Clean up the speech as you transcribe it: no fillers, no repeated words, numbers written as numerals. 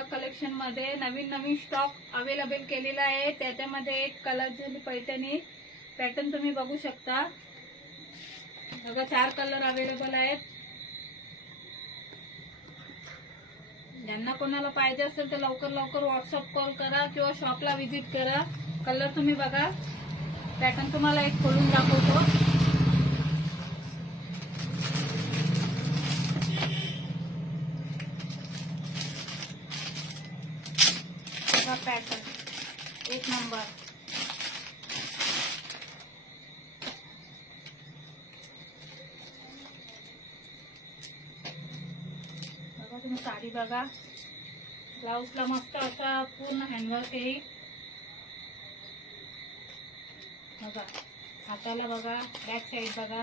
Deepak collection मध्ये नवीन नवीन stock available केलेला आहे। त्याच्यामध्ये एक कलर झाली पैठणी पॅटर्न तुम्ही बघू शकता। बघा 4 कलर अवेलेबल आहेत। ज्यांना कोणाला पाहिजे असेल तर लवकर लवकर व्हॉट्सअप कॉल करा किंवा शॉपला व्हिजिट करा। कलर तुम्ही बघा, पॅटर्न तुम्हाला एक खोलून दाखवतो। बघा पॅटर्न एक नंबर। बघा तुम्ही साडी बघा, ब्लाउजला मस्त असा पूर्ण हँडवर्क आहे। बघा हाताला बघा, बॅक साइड बघा।